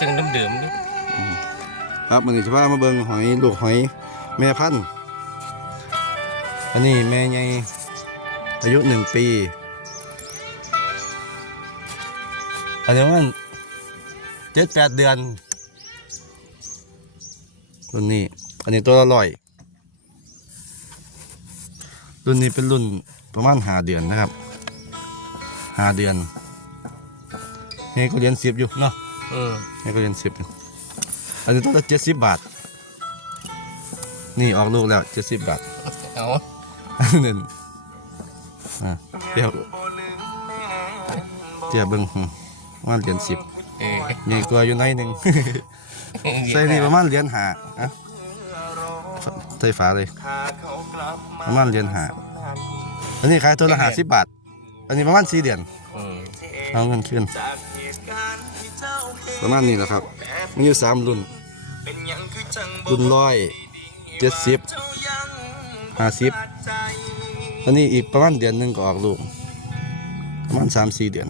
จังน้ำเดิมๆอดครับมันจะพามาเบิงหอยลูกหอย แม่พันธุ์อันนี้แม่ใหญ่อายุหนึ่งปี อันนี้มันเจ็ดแปดเดือนรุ่นนี้ อันนี้ตัวละร้อย รุ่นนี้เป็นรุ่นประมาณหาเดือนนะครับหาเดือนนี่ก็เรียนสิบอยู่เนาะ เออนี่ก็เรียนสิบอยู่อันนี้ตัวละเจ็ดสิบบาท นี่ออกลูกแล้วเจ็ดสิบบาทเอาหนึ่งอะเดี๋ยวเดี๋ยวเบิ่งอืมประมาณเหรียญสิบเออมีกลัวอยู่ในอยหนึ่งใส่นี่ประมาณเหรียญหาอะใส่ฝาเลยประมาณเหรียญหาอันนี้ขายตัวละหาสิบบาท อันนี้ประมาณสี่เหรียญเออเอาเงินคืน ประมาณนี้แหละครับมีอยู่สามรุ่น รุ่นร้อยเจ็ดสิบห้าสิบอันนี้อีกประมาณเดือนหนึ่งก็ออกลูก ประมาณสามสี่เดือน